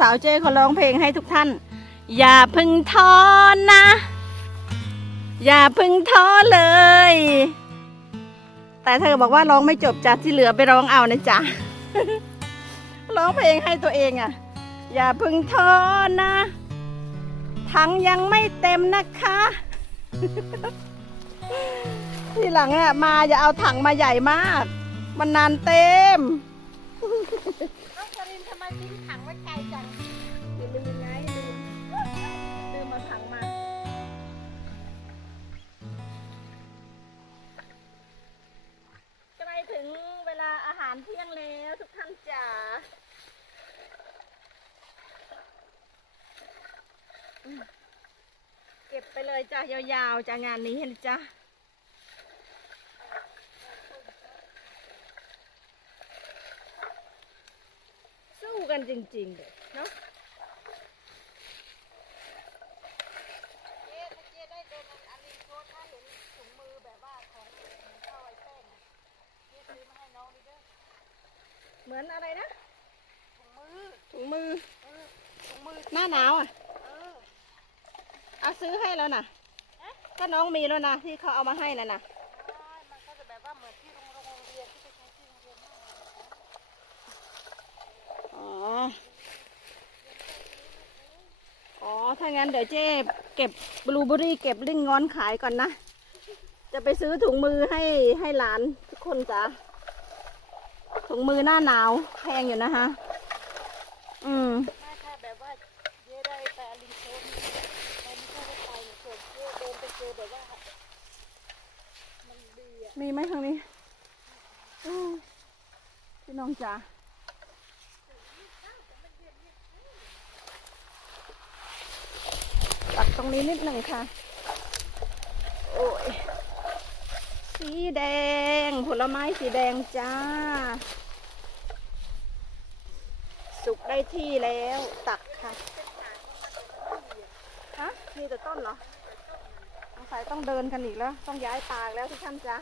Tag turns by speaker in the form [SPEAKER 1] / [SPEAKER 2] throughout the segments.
[SPEAKER 1] สาวเจ้เขาร้องเพลงให้ทุกท่าน อย่าพึ่งท้อนะ อย่าพึ่งท้อเลย แต่เธอบอกว่าร้องไม่จบจ้ะที่เหลือไปร้องเอานะจ๊ะร้องเพลงให้ตัวเองอะอย่าพึ่งท้อนะถังยังไม่เต็มนะคะ ที่หลังอะมาอย่าเอาถังมาใหญ่มาก มันนานเต็ม
[SPEAKER 2] น้องคารินทำไมทิ้งถังไว้ไกลจัง
[SPEAKER 1] ลืมไงลืมลืมมาถังมาจะไปถึงเวลาอาหารเที่ยงแล้วทุกท่านจ๋าอืมเก็บไปเลยจ้ะยาวๆจ้ะงานนี้เห็นจ้ะ กันจริงๆเลยเนาะ
[SPEAKER 2] เหมือนอะ
[SPEAKER 1] ไรนะ
[SPEAKER 2] ถุงมือ
[SPEAKER 1] ถุงมือ
[SPEAKER 2] ออถุงมือ
[SPEAKER 1] หน้าหนาวอะ
[SPEAKER 2] เออ
[SPEAKER 1] เอาซื้อให้แล้วนะ
[SPEAKER 2] เอ๊ะ
[SPEAKER 1] ก็น้องมีแล้วนะที่เขาเอามาให้น่ะนะ
[SPEAKER 2] ใช่มันก็จะแบบว่าเหมือนที่โรงโรงเรียนที่ไปใช้ที่โรงเรียนมากเลย
[SPEAKER 1] อ๋อ อ๋อ ถ้า งั้นเดี๋ยวเจ๊เก็บบลูเบอรี่เก็บลิงง้อนขายก่อนนะ จะไปซื้อถุงมือให้ให้หลานทุกคนจ้ะถุงมือหน้าหนาวแพงอยู่นะคะ อืม
[SPEAKER 2] ไม่ถ้าแบบว่าเจ๊ได้ไปอารินโพสต์นี่ตอนนี้ก็ได้ไปเนี่ยเกิดเจ๊เดินไปเจอแบบว่ามันดีอะ
[SPEAKER 1] มีไหมทางนี้อืมพี่น้องจ๋าตัดต รงนี้นิดหนึ่งค่ะ โอ้ย สีแดง ผลไม้สีแดงจ้า สุกได้ที่แล้วตักค่ะฮะมีแต่ต้นเหรอสงสัยต้องเดินกันอีกแล้ว ต้องย้ายปากแล้วทุกท่านจ้ะ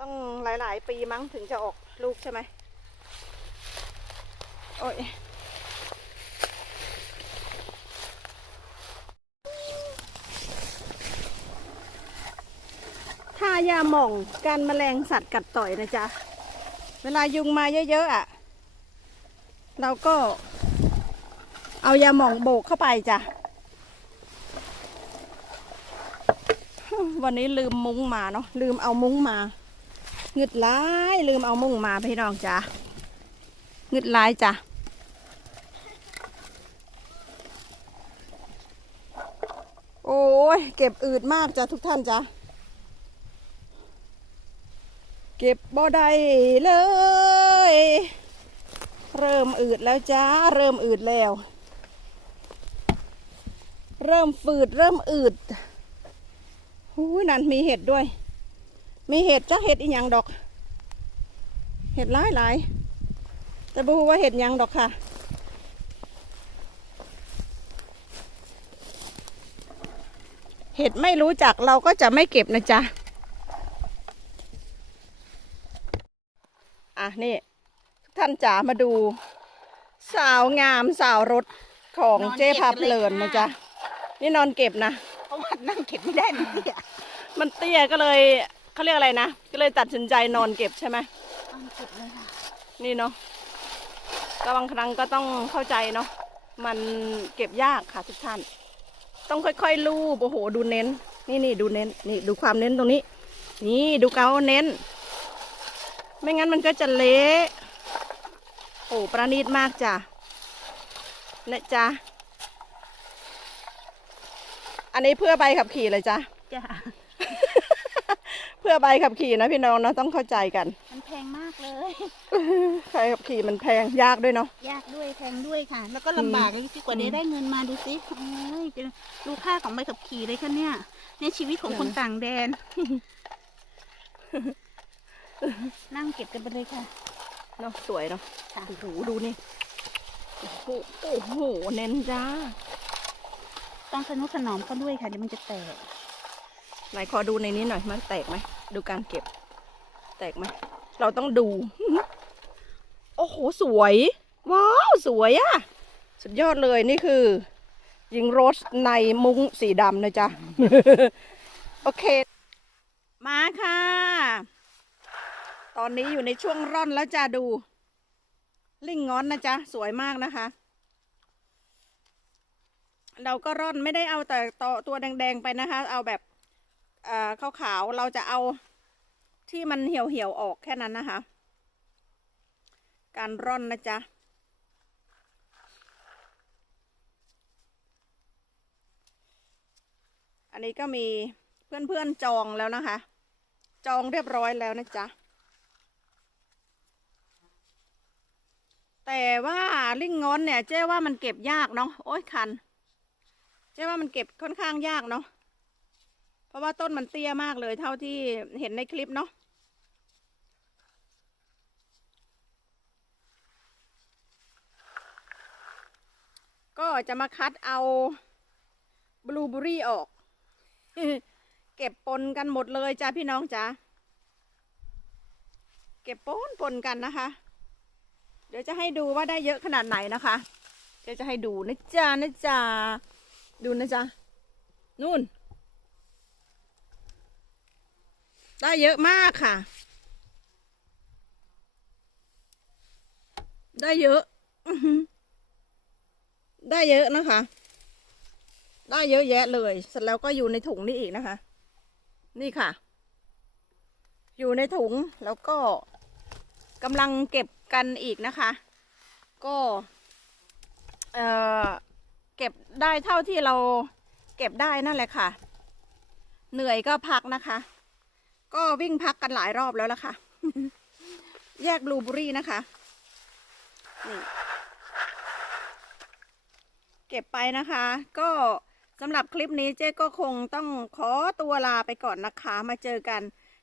[SPEAKER 1] ต้องหลาย ๆ ปีมั้งถึงจะออกลูกใช่ไหม โอ้ยถ้ายาหม่องกันแมลงสัตว์กัดต่อยนะจ๊ะ เวลายุงมาเยอะๆอะ เราก็เอายาหม่องโบกเข้าไปจ้ะ วันนี้ลืมมุ้งมาเนาะลืมเอามุ้งมาเงึดร้ายลืมเอามุ้งมาพี่น้องจ้ะเงึดร้ายจ้ะ โอ้ยเก็บอืดมากจ้ะทุกท่านจ้ะเก็บบ่ได้เลย เริ่มอืดแล้วจ้า เริ่มอืดแล้ว เริ่มฝืดเริ่มอืดหูนั่นมีเห็ดด้วย มีเห็ดจ้าเห็ดอีหยังดอก เห็ดหลายหลายแต่บูว่าเห็ดยังดอกค่ะ เห็ดไม่รู้จักเราก็จะไม่เก็บนะจ๊ะ อะนี่ทุกท่านจ๋ามาดู สาวงามสาวรถของ
[SPEAKER 2] นอน
[SPEAKER 1] เจ๊
[SPEAKER 2] เก็บ
[SPEAKER 1] พับ
[SPEAKER 2] กันเลย
[SPEAKER 1] เลินนะ
[SPEAKER 2] ค่ะ
[SPEAKER 1] จ๊ะ นี่นอนเก็บนะ
[SPEAKER 2] เพราะว่านั่งเก็บไม่ได้มันเตี้ย
[SPEAKER 1] มันเตี้ยก็เลยเขาเรียกอะไรนะ ก็เลยตัดสินใจนอนเก็บใช่ไหม
[SPEAKER 2] นั่งเก็บเลยค่ะ
[SPEAKER 1] นี่เนาะก็บางครั้งก็ต้องเข้าใจเนาะ มันเก็บยากค่ะทุกท่าน ต้องค่อยๆลูบโอ้โหดูเน้น นี่นี่ดูเน้นนี่ดูความเน้นตรงนี้ นี่ดูเกาเน้น ไม่งั้นมันก็จะเละโอ้ประณีตมากจ้ะนะจ๊ะอันนี้เพื่อใบขับขี่เลยจ้ะ
[SPEAKER 2] จ้ะ
[SPEAKER 1] เพื่อใบขับขี่นะพี่น้องเนาะต้องเข้าใจกัน
[SPEAKER 2] มันแพงมากเลย
[SPEAKER 1] ใบขับขี่มันแพงยากด้วยเนาะ
[SPEAKER 2] ยากด้วยแพงด้วยค่ะ แล้วก็ลำบากเลยที่กว่า
[SPEAKER 1] อืม
[SPEAKER 2] จะได้เงินมาดูสิโอ้ยจะดูค่าของใบขับขี่เลยค่ะเนี่ยในชีวิตของคนต่างแดน นั่งเก็บกันไปเลยค่ะ
[SPEAKER 1] เนาะสวยเนาะ
[SPEAKER 2] ค่ะ
[SPEAKER 1] โอ้โหดูนี่โอ้โหโอ้โหเน้นจ้า
[SPEAKER 2] ต้องสนุถนอมเขาด้วยค่ะเดี๋ยวมันจะแตก
[SPEAKER 1] ไหนขอดูในนี้หน่อยมันแตกไหมดูการเก็บ แตกไหมเราต้องดู โอ้โหสวย ว้าวสวยอะสุดยอดเลยนี่คือ ยิงโรสในมุ้งสีดำนะจ๊ะ โอเค มาค่ะ ตอนนี้อยู่ในช่วงร่อนแล้วจ้าดู ลิงงอนนะจ๊ะ สวยมากนะคะ เราก็ร่อนไม่ได้เอาแต่ตอตัวแดงๆไปนะคะ เอาแบบ เอ่อขาวๆเราจะเอาที่มันเหี่ยวๆออกแค่นั้นนะคะ การร่อนนะจ๊ะ อันนี้ก็มีเพื่อนๆจองแล้วนะคะ จองเรียบร้อยแล้วนะจ๊ะ แต่ว่าลิงงอนเนี่ยเจ๊ว่ามันเก็บยากเนาะ โอ้ยคัน เจ๊ว่ามันเก็บค่อนข้างยากเนาะ เพราะว่าต้นมันเตี้ยมากเลยเท่าที่เห็นในคลิปเนาะก็จะมาคัดเอาบลูเบอรี่ออก เก็บปนกันหมดเลยจ้าพี่น้องจ้าเก็บปนปนกันนะคะ เดี๋ยวจะให้ดูว่าได้เยอะขนาดไหนนะคะเดี๋ยวจะให้ดูนะจ๊ะนะจ๊ะดูนะจ๊ะนู่น ได้เยอะมากค่ะ ได้เยอะ ได้เยอะนะคะ ได้เยอะแยะเลย เสร็จแล้วก็อยู่ในถุงนี่อีกนะคะ นี่ค่ะ อยู่ในถุงแล้วก็กำลังเก็บกันอีกนะคะ ก็เอ่อเก็บได้เท่าที่เราเก็บได้นั่นแหละค่ะ เหนื่อยก็พักนะคะ ก็วิ่งพักกันหลายรอบแล้วล่ะค่ะ แยกบลูเบอรี่นะคะนี่เก็บไปนะคะ ก็สำหรับคลิปนี้เจ๊ก็คงต้องขอตัวลาไปก่อนนะคะ มาเจอกัน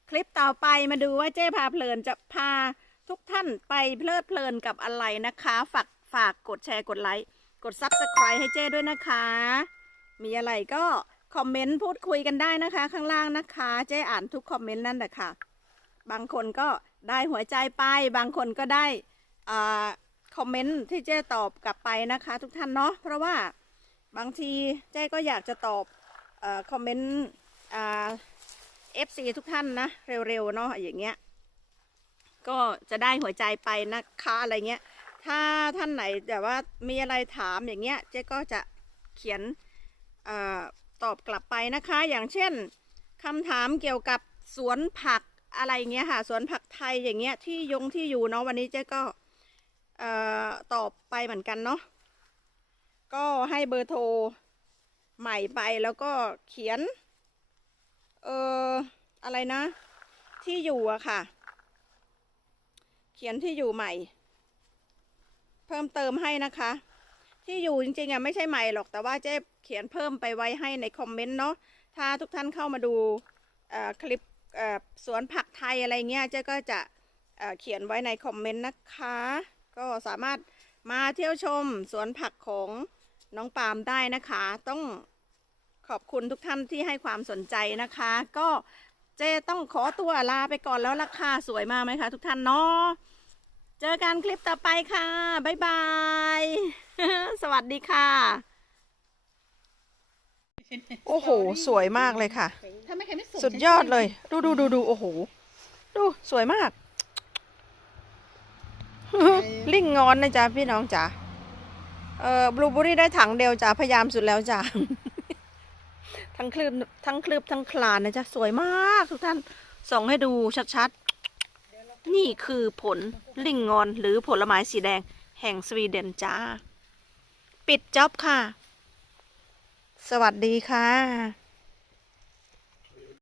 [SPEAKER 1] คลิปต่อไปมาดูว่าเจ๊พาเพลินจะพาทุกท่านไปเพลิดเพลินกับอะไรนะคะ ฝากฝากกดแชร์กดไลค์ กด Subscribe ให้เจ้ด้วยนะคะ มีอะไรก็ คอมเมนต์พูดคุยกันได้นะคะ ข้างล่างนะคะเจ้อ่านทุกคอมเมนต์นั่นแหละค่ะ บางคนก็ได้หัวใจไป บางคนก็ได้อ่าคอมเมนต์ที่เจ้ตอบกลับไปนะคะ ทุกท่านเนาะเพราะว่าบางทีเจ้ก็อยากจะตอบอคอมเมนต์เอ่า FC ทุกท่านนะ เร็วๆเนาะอย่างเงี้ยก็จะได้หัวใจไปนะคะอะไรเงี้ย ถ้าท่านไหนแบบว่ามีอะไรถามอย่างเงี้ยเจ๊ก็จะเขียน ออตอบกลับไปนะคะ อย่างเช่นคำถามเกี่ยวกับสวนผักอะไรเงี้ยค่ะสวนผักไทยอย่างเงี้ยที่ยงที่อยู่เนาะวันนี้เจ๊ก็ตอบไปเหมือนกันเนาะก็ให้เบอร์โทรใหม่ไปแล้วก็เขียน เอออะไรนะ ที่อยู่อะค่ะ เขียนที่อยู่ใหม่ เพิ่มเติมให้นะคะ ที่อยู่จริงๆอะไม่ใช่ใหม่หรอกแต่ว่าเจ๊เขียนเพิ่มไปไว้ให้ในคอมเมนต์เนาะถ้าทุกท่านเข้ามาดูคลิปสวนผักไทยอะไรเงี้ยเจ๊ก็จะเเขียนไว้ในคอมเมนต์นะคะ ก็สามารถมาเที่ยวชมสวนผักของน้องปาล์มได้นะคะ ต้องขอบคุณทุกท่านที่ให้ความสนใจนะคะ ก็เจ๊ต้องขอตัวลาไปก่อนแล้วราคาสวยมากไหมคะ ทุกท่านเนาะเจอกันคลิปต่อไปค่ะ บ๊ายบาย วัสดีค่ะ โอ้โห สวยมากเลยค่ะ
[SPEAKER 2] ถ้าไม่เคยไม่
[SPEAKER 1] สุดยอดเลย ดูดูดูดูโอ้โห ดูสวยมาก ลิงงอนนะจ๊ะพี่น้องจ๋าเอ่อบลูเบอรี่ได้ถังเดียวจ้ะพยายามสุดแล้วจ้ะทั้งคลืบทั้งคลืบทั้งคลานนะจ๊ะสวยมากทุกท่าน ส่องให้ดูชัดๆ นี่คือผลลิงงอนหรือผลไม้สีแดงแห่งสวีเดนจ้า ปิดจ็อบค่ะ สวัสดีค่ะ